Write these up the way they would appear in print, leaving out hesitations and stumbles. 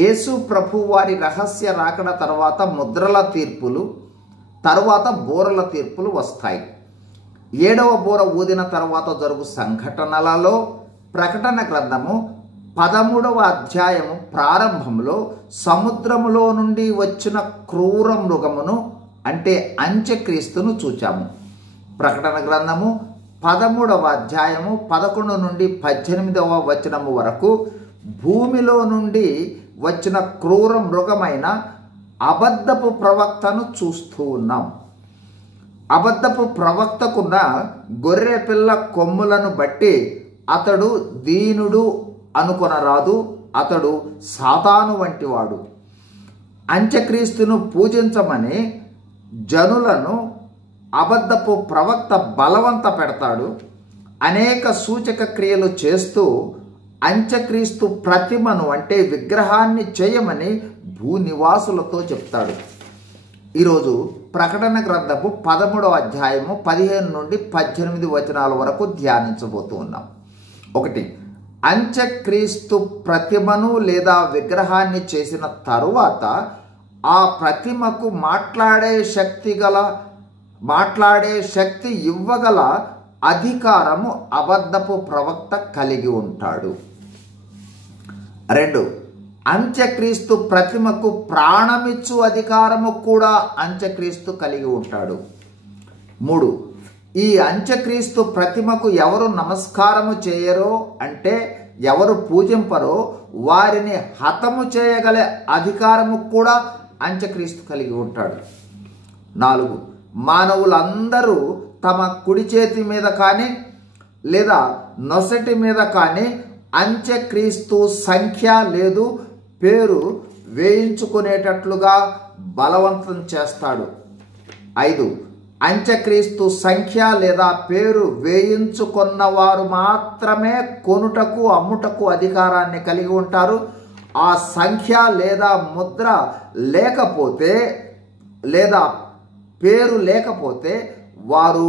యేసు ప్రభు వారి రహస్య రాకడ తర్వాత ముద్రల తీర్పులు, తర్వాత బూరల తీర్పులు వస్తాయి. 7వ బూర ఊదిన తర్వాత జరుగు సంఘటనలలో ప్రకటన గ్రంథము 13వ అధ్యాయము ప్రారంభంలో సముద్రములో నుండి వచ్చిన క్రూర మృగమును అంటే అంత్యక్రీస్తును చూచాము. ప్రకటన గ్రంథము 13వ అధ్యాయము 11 నుండి 18వ వచనము వరకు భూమిలో నుండి వచ్చిన క్రూర మృగమైన అబద్ధపు ప్రవక్తను చూస్తూ ఉన్నాం. అబద్ధపు ప్రవక్తకున్న గొర్రె పిల్ల కొమ్ములను బట్టి అతడు దీనుడు అనుకొనరాదు, అతడు సాతాను వంటివాడు. అంత్యక్రీస్తును పూజించమని జనులను అబద్ధపు ప్రవక్త బలవంత పెడతాడు. అనేక సూచక క్రియలు చేస్తూ అంత్యక్రీస్తు ప్రతిమను అంటే విగ్రహాన్ని చేయమని భూనివాసులతో చెప్తాడు. ఈరోజు ప్రకటన గ్రంథపు 13వ అధ్యాయము 15 నుండి 18 వచనాల వరకు ధ్యానించబోతూ ఉన్నాం. 1. అంత్యక్రీస్తు ప్రతిమను లేదా విగ్రహాన్ని చేసిన తరువాత ఆ ప్రతిమకు మాట్లాడే శక్తి ఇవ్వగల అధికారము అబద్ధపు ప్రవక్త కలిగి ఉంటాడు. 2. అంత్యక్రీస్తు ప్రతిమకు ప్రాణమిచ్చు అధికారము కూడా అంత్యక్రీస్తు కలిగి ఉంటాడు. 3. ఈ అంత్యక్రీస్తు ప్రతిమకు ఎవరు నమస్కారము చేయరో అంటే ఎవరు పూజింపరో వారిని హతము చేయగల అధికారము కూడా అంత్యక్రీస్తు కలిగి ఉంటాడు. 4. మానవులందరూ తమ కుడి చేతి మీద కానీ లేదా నొసటి మీద కానీ అంత్యక్రీస్తు సంఖ్య లేదు పేరు వేయించుకునేటట్లుగా బలవంతం చేస్తాడు. 5. అంత్యక్రీస్తు సంఖ్య లేదా పేరు వేయించుకున్నవారు మాత్రమే కొనుటకు అమ్ముటకు అధికారాన్ని కలిగి ఉంటారు. ఆ సంఖ్య లేదా ముద్ర లేకపోతే లేదా పేరు లేకపోతే వారు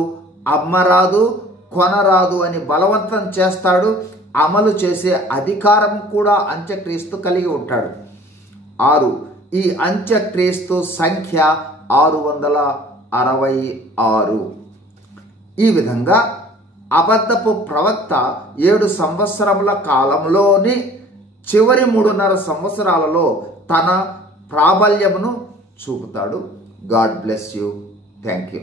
అమ్మరాదు కొనరాదు అని బలవంతం చేస్తాడు. అమలు చేసే అధికారం కూడా అంత్యక్రీస్తు కలిగి ఉంటాడు. 6. ఈ అంత్యక్రీస్తు సంఖ్య 666. ఈ విధంగా అబద్ధపు ప్రవక్త 7 సంవత్సరముల కాలంలోని చివరి 3.5 సంవత్సరాలలో తన ప్రాబల్యమును చూపుతాడు. God bless you. Thank you.